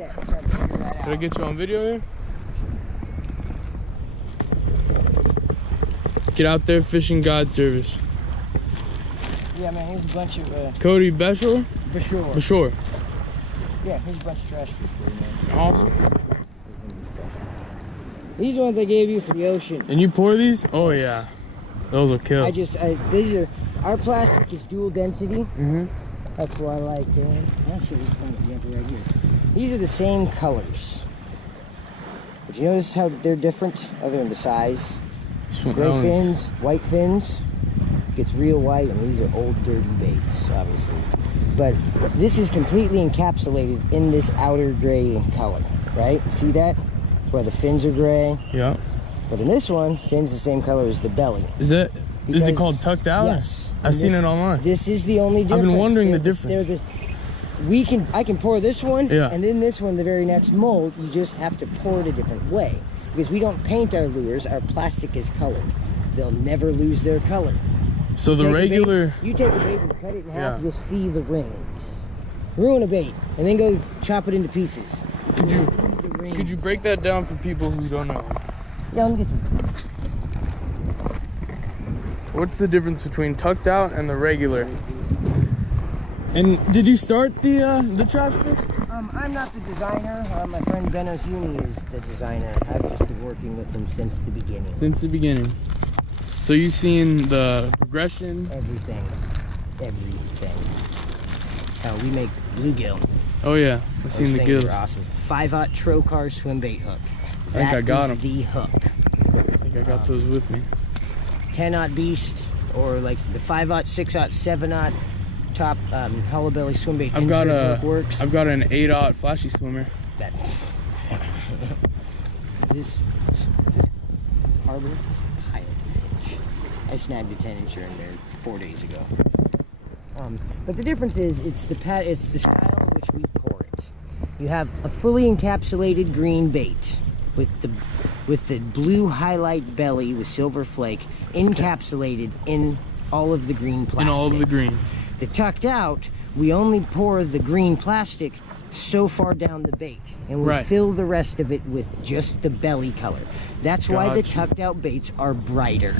net. Trying to figure that out. Did I get you on video here? Get out there, fishing guide service. Yeah, man, here's a bunch of Cody Bashore? Bashore. Bashore. Yeah, here's a bunch of trash fish for you, man. Awesome. These ones I gave you for the ocean. And you pour these? Oh yeah. Those will kill. These are, our plastic is dual density. Mm-hmm. That's why I like, I'll show you one example right here. These are the same colors. But you notice how they're different other than the size? Gray fins, white fins. Gets real white, and these are old dirty baits, obviously. But this is completely encapsulated in this outer gray color, right? See that? That's why the fins are gray. Yeah. But in this one, fin's the same color as the belly. Is it called tucked out? Yes. I've seen it online. This is the only difference. I've been wondering the difference. I can pour this one, yeah, and then this one, the very next mold, you just have to pour it a different way. Because we don't paint our lures, our plastic is colored. They'll never lose their color. So the regular... You take a bait and cut it in half, you'll see the rings. Ruin a bait, and then go chop it into pieces. Could you break that down for people who don't know? Yeah, let me get some. What's the difference between tucked out and the regular? And did you start the trash fish? I'm not the designer. My friend Benno Huene is the designer. I've just been working with him since the beginning. Since the beginning. So you've seen the progression? Everything. We make bluegill. Oh yeah, I've seen the gills. Those things are awesome. 5/0 Trocar swim bait hook. I think I got them. The hook. I think I got those with me. 10/0 Beast, or like the 5/0, 6/0, 7/0 top hollow belly swim bait. I've got works. I've got an 8/0 flashy swimmer. This harbor, this pile is inch. I snagged a 10-incher in there 4 days ago. But the difference is it's the style in which we pour it. You have a fully encapsulated green bait with the blue highlight belly with silver flake encapsulated in all of the green plastic. In all of the green. The tucked out, we only pour the green plastic so far down the bait, and we fill the rest of it with just the belly color. That's why the tucked out baits are brighter.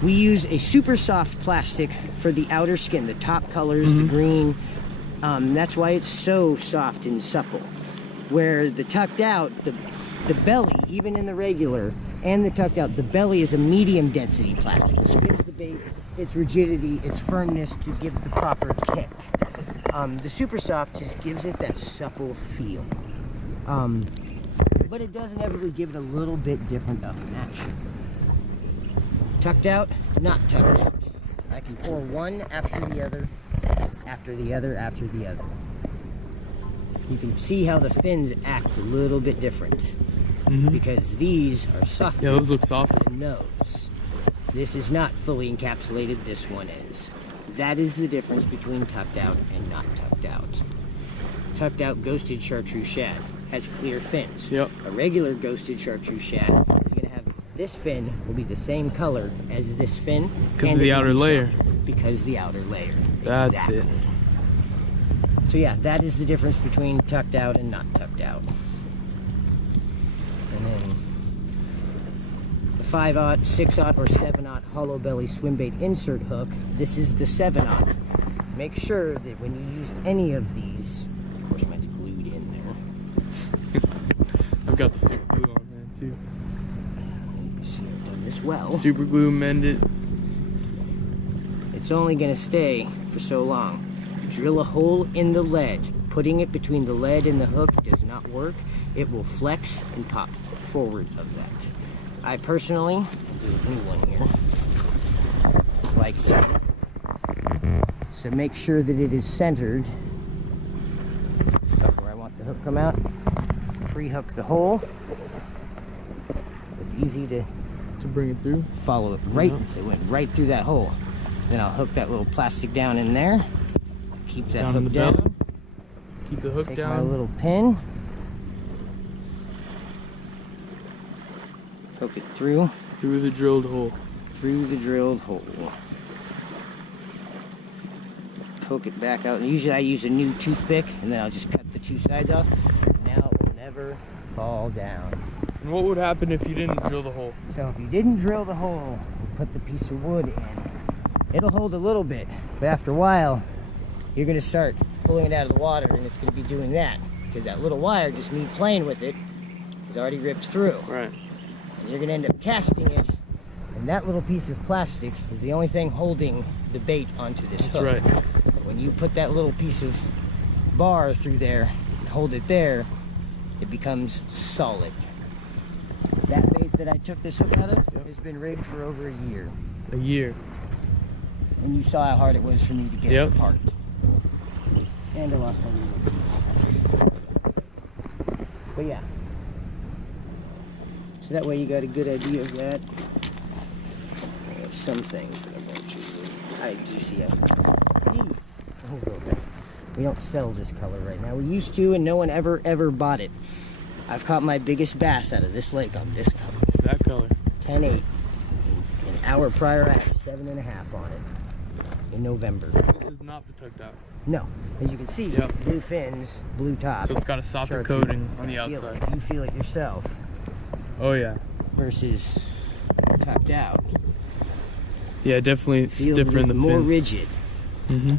We use a super soft plastic for the outer skin, the top colors, the green. That's why it's so soft and supple. Where the tucked out, the belly, even in the regular and the tucked out, the belly is a medium density plastic, which gives the bait its rigidity, its firmness to give the proper kick. The super soft just gives it that supple feel. But it does inevitably give it a little bit different of an action. Tucked out, not tucked out. I can pour one after the other, after the other, after the other. You can see how the fins act a little bit different. Because these are softer. Yeah, those look softer. Than nose. This is not fully encapsulated, this one is. That is the difference between tucked out and not tucked out. Tucked out ghosted chartreuse shad has clear fins. Yep. A regular ghosted chartreuse shad is going to have, this fin will be the same color as this fin. Because of the outer layer. Because the outer layer. That's it. So yeah, that is the difference between tucked out and not tucked out. And then the 5/0, 6/0, or 7/0 hollow belly swim bait insert hook. This is the 7/0. Make sure that when you use any of these, of course mine's glued in there. I've got the super glue on there too. You see I've done this well. Super glue, mend it. It's only going to stay for so long. Drill a hole in the lead. Putting it between the lead and the hook does not work. It will flex and pop forward of that. I personally, I'll do a new one here, like that. So make sure that it is centered where I want the hook to come out. Free hook the hole. It's easy to bring it through. Follow it right. It went right through that hole. Then I'll hook that little plastic down in there. Keep that hook down. Keep the hook down. Take my little pin. Hook it through. Through the drilled hole. Through the drilled hole. Poke it back out. Usually I use a new toothpick, and then I'll just cut two sides off. Now it will never fall down. And what would happen if you didn't drill the hole? So if you didn't drill the hole and put the piece of wood in, it'll hold a little bit, but after a while, you're gonna start pulling it out of the water, and it's gonna be doing that because that little wire, just me playing with it, is already ripped through. Right. And you're gonna end up casting it, and that little piece of plastic is the only thing holding the bait onto this hook. That's right. But when you put that little piece of bar through there and hold it there, it becomes solid. That bait that I took this hook out of has been rigged for over a year. A year. And you saw how hard it was for me to get it apart. And I lost my needle. But yeah. So that way you got a good idea of that. There's some things that I won't show you. I do see these. We don't sell this color right now. We used to, and no one ever bought it. I've caught my biggest bass out of this lake on this color. That color. 10.8. An hour prior, I had 7.5 on it in November. This is not the tucked out. No, as you can see, blue fins, blue top. So it's got a softer coating on the outside. You feel it yourself. Oh yeah. Versus tucked out. Yeah, definitely stiffer in the fins. More rigid. Mm-hmm.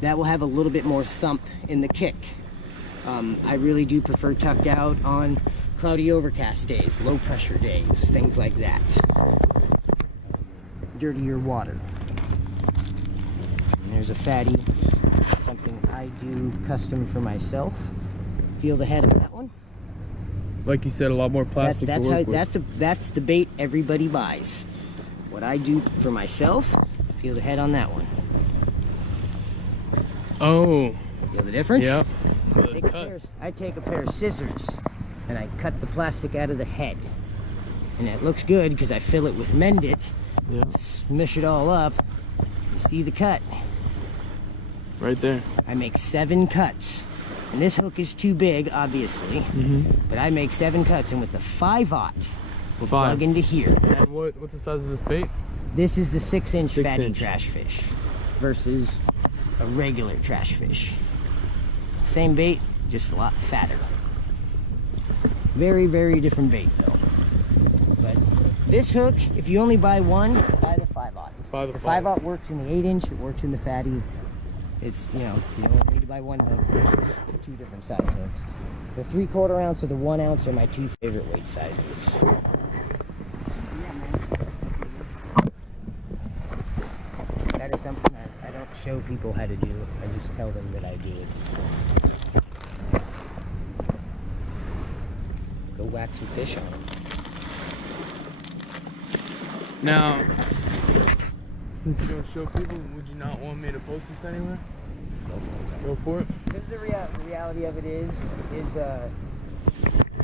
That will have a little bit more thump in the kick. I really do prefer tucked out on cloudy overcast days, low pressure days, things like that. Dirtier water. And there's a fatty, something I do custom for myself. Feel the head on that one. Like you said, a lot more plastic to work with. That's the bait everybody buys. What I do for myself, feel the head on that one. Oh. Feel the difference? Yep. I take a pair of scissors and I cut the plastic out of the head. And it looks good because I fill it with Mend It, smush it all up, and see the cut. Right there. I make 7 cuts. And this hook is too big, obviously, but I make 7 cuts, and with the 5/0, we'll plug into here. And what's the size of this bait? This is the 6-inch fatty 6-inch trash fish versus a regular trash fish. Same bait, just a lot fatter. Very, very different bait though. But this hook, if you only buy one, buy the 5/0. Buy the 5/0 works in the 8-inch, it works in the fatty. It's, you know, you only need to buy one hook versus 2 different size hooks. The 3/4 ounce or the 1 ounce are my 2 favorite weight sizes. That is something I don't show people how to do. I just tell them that I do it. Go whack some fish on them. Now, since you don't show people, would you not want me to post this anywhere? Go for it. Because the reality of it is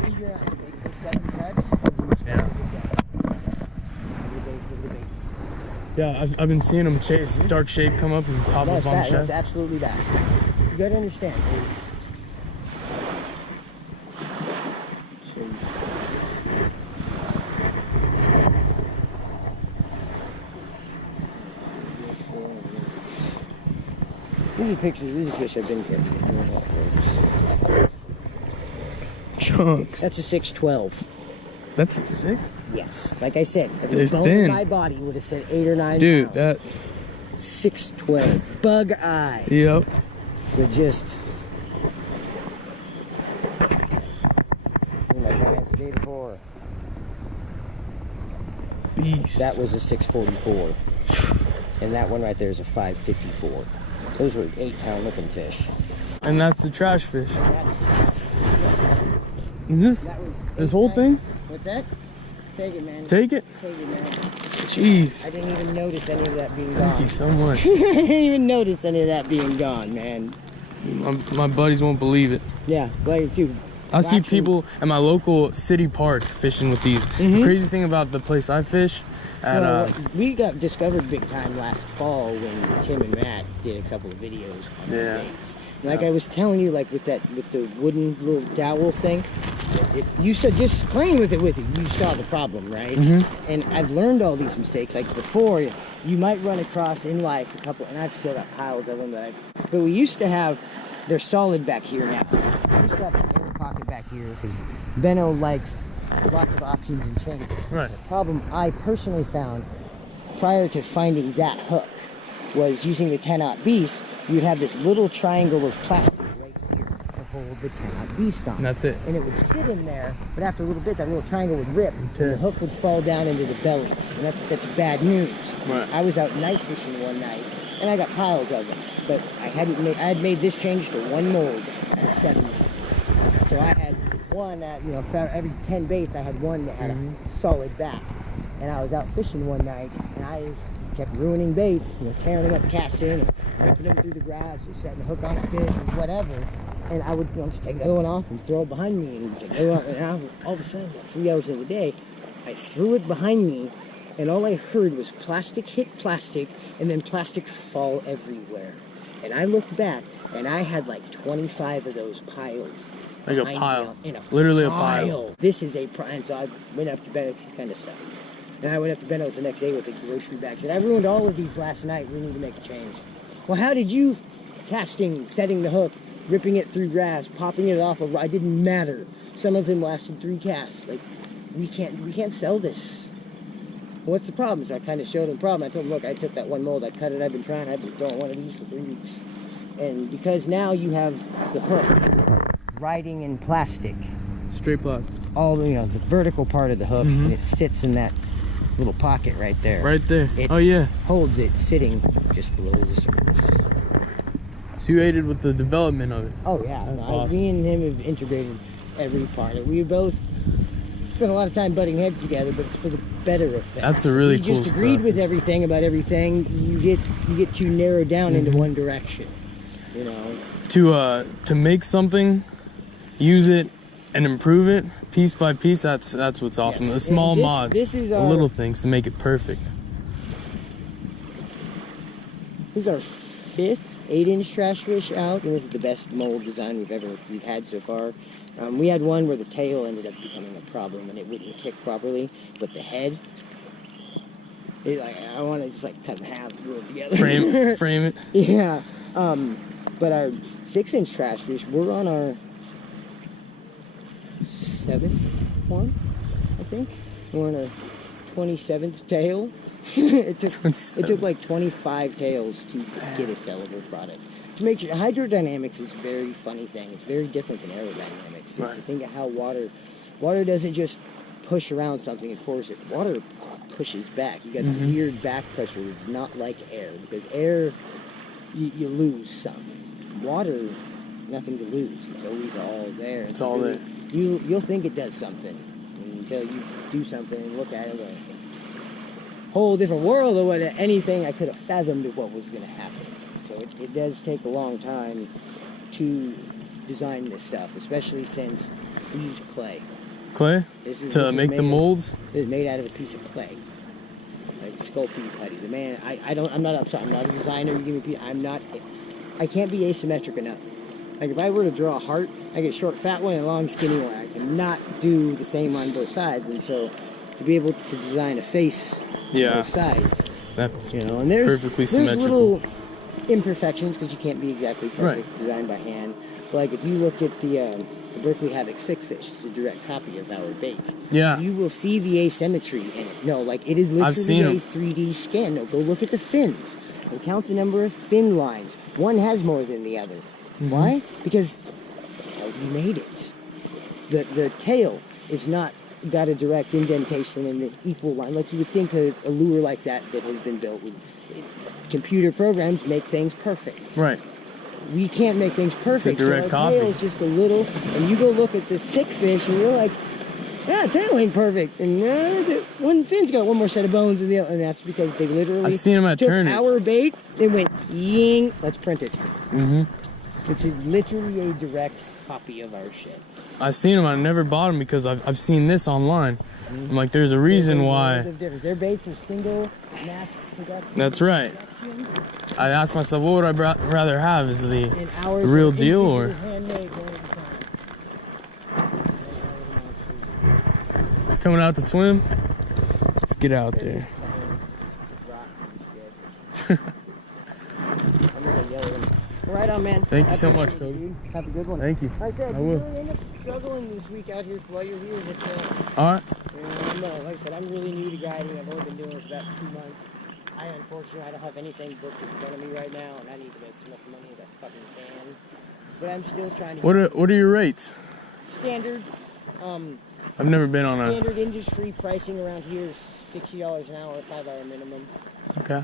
figure out how to make those 7 cuts is an expensive Yeah, I've been seeing them chase dark shape come up and pop up on the That's absolutely bass. You gotta understand is these are pictures. These are fish I've been catching. Chunks. That's a 612. That's a 6? Yes. Like I said, if It's the bone thin. in my body would have said 8 or 9 Dude, pounds. that 612. Bug eye. Yep. But just my parents the day before. Beast. That was a 644. And that one right there is a 554. Those were 8-pound looking fish. And that's the trash fish. Is this whole thing? What's that? Take it, man. Take it? Take it, man. Jeez. I didn't even notice any of that being gone. Thank you so much. I didn't even notice any of that being gone, man. My buddies won't believe it. Yeah, glad you too. I see people at my local city park fishing with these. The crazy thing about the place I fish at, we got discovered big time last fall when Tim and Matt did a couple of videos on the baits. Like I was telling you, like with the wooden little dowel thing, you said just playing with it you saw the problem, right? And I've learned all these mistakes. Like before, you might run across in life a couple, and I've still got piles of them but we used to have they're solid back here now. I used to have an air pocket back here because Benno likes lots of options and changes. Right. The problem I personally found prior to finding that hook was using the 10-aught beast. You'd have this little triangle of plastic right here to hold the 10-aught beast on. And that's it. And it would sit in there, but after a little bit, that little triangle would rip, and the hook would fall down into the belly. And that's bad news. Right. I was out night fishing one night, and I got piles of them, but I had made this change to one mold out of 7. So I had one that, you know, for every 10 baits, I had one that had a solid back. And I was out fishing one night, and I kept ruining baits, you know, tearing them up, casting, and ripping them through the grass, or setting a hook on a fish, or whatever. And I would, you know, just take another one off and throw it behind me, and take another one, and all of a sudden, about 3 hours of the day, I threw it behind me, and all I heard was plastic hit plastic, and then plastic fall everywhere. And I looked back, and I had like 25 of those piled. Like a pile. Literally a pile. This is and so I went up to Benno's kind of stuff. And I went up to Benno's the next day with the grocery bags. And I ruined all of these last night. We need to make a change. Well, how did you, casting, setting the hook, ripping it through grass, popping it off of, it didn't matter. Some of them lasted 3 casts. Like, we can't sell this. What's the problem? So I kind of showed him the problem. I told him, look, I took that one mold, I cut it, I've been throwing one of these for 3 weeks. And because now you have the hook riding in plastic. Straight plastic. All the, you know, the vertical part of the hook, and it sits in that little pocket right there. Right there. It oh yeah. Holds it sitting just below the surface. So you aided with the development of it. Oh yeah. That's awesome. Me and him have integrated every part of it. We both spent a lot of time butting heads together, but it's for the better of things. That's a really cool stuff. We just agreed with everything about everything. You get too narrowed down into one direction. You know. To make something, use it, and improve it piece by piece. That's what's awesome. Yes. The small mods, this is the little things to make it perfect. This is our 5th 8-inch trash fish out, and this is the best mold design we've had so far. We had one where the tail ended up becoming a problem and it wouldn't kick properly, but the head, I want to just like cut in half and glue it together. Frame it. Yeah. But our 6-inch trash fish, we're on our 7th one, I think. We're on our 27th tail. It took like 25 tails to get a sellable product. To make sure, hydrodynamics is a very funny thing. It's very different than aerodynamics. Right. It's a thing of how water doesn't just push around something and force it. Water pushes back. You got the weird back pressure. It's not like air, because air, you lose some. Water, nothing to lose. It's always all there. It's all there. You'll think it does something until you do something and look at it like a whole different world of what anything I could have fathomed of what was going to happen. So it does take a long time to design this stuff, especially since we use clay. Clay? This to make the molds? It is made out of a piece of clay. Like sculpting putty. The man, I'm not a designer. You give me a piece, I can't be asymmetric enough. Like if I were to draw a heart, I get a short fat one and a long skinny one. I cannot do the same on both sides, and so to be able to design a face on both sides, that's and there's perfectly symmetrical. There's little imperfections because you can't be exactly perfect designed by hand. But like if you look at the Berkeley Havoc Sickfish, it's a direct copy of our bait. Yeah. You will see the asymmetry in it. No, like it is literally a 3D scan. No, go look at the fins and count the number of fin lines. One has more than the other. Why? Because that's how we made it. The tail is not got a direct indentation and an equal line. Like you would think a lure like that has been built with computer programs make things perfect. Right. We can't make things perfect. It's a direct copy. Tail is just a little, and you go look at the sick fish and you're like, yeah, tail ain't perfect. And one fin's got one more set of bones than the other, and that's because they literally I've seen them at took tournaments. Our bait, they went ying, let's print it. It's literally a direct copy of our shit. I've seen them. I've never bought them because I've seen this online. I'm like, there's a reason why. Their baits are single mass production. That's right. I asked myself, what would I rather have? Is the real deal or? Coming out to swim? Let's get out there. We're right on, man. Thank you I so much, appreciate it, Cody. dude. Have a good one. Thank you. I said, I you will. really end up struggling this week out here while you're here with, All right. no, like I said, I'm really new to guiding. I've only been doing this about 2 months. Unfortunately, I don't have anything booked in front of me right now, and I need to make as much money as I fucking can. But I'm still trying to What are your rates? standard, I've never been on a. standard industry pricing around here is $60 an hour, 5-hour minimum. Okay.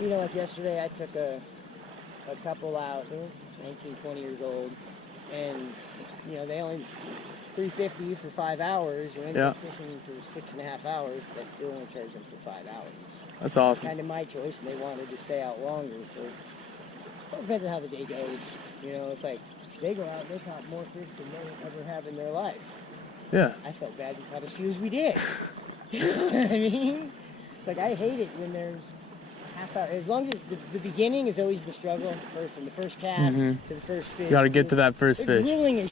You know, like yesterday, I took a couple out, 19, 20 years old, and you know they only $350 for 5 hours. You know, fishing for 6.5 hours, but I still only charge them for 5 hours. That's awesome. Kind of my choice, and they wanted to stay out longer, so it depends on how the day goes. You know, it's like they go out, they caught more fish than they ever have in their life. Yeah. I felt bad we caught as few as we did. You know what I mean? It's like I hate it when there's half hour. As long as the beginning is always the struggle, from the first cast to the first fish. You got to get to that first fish. Grueling as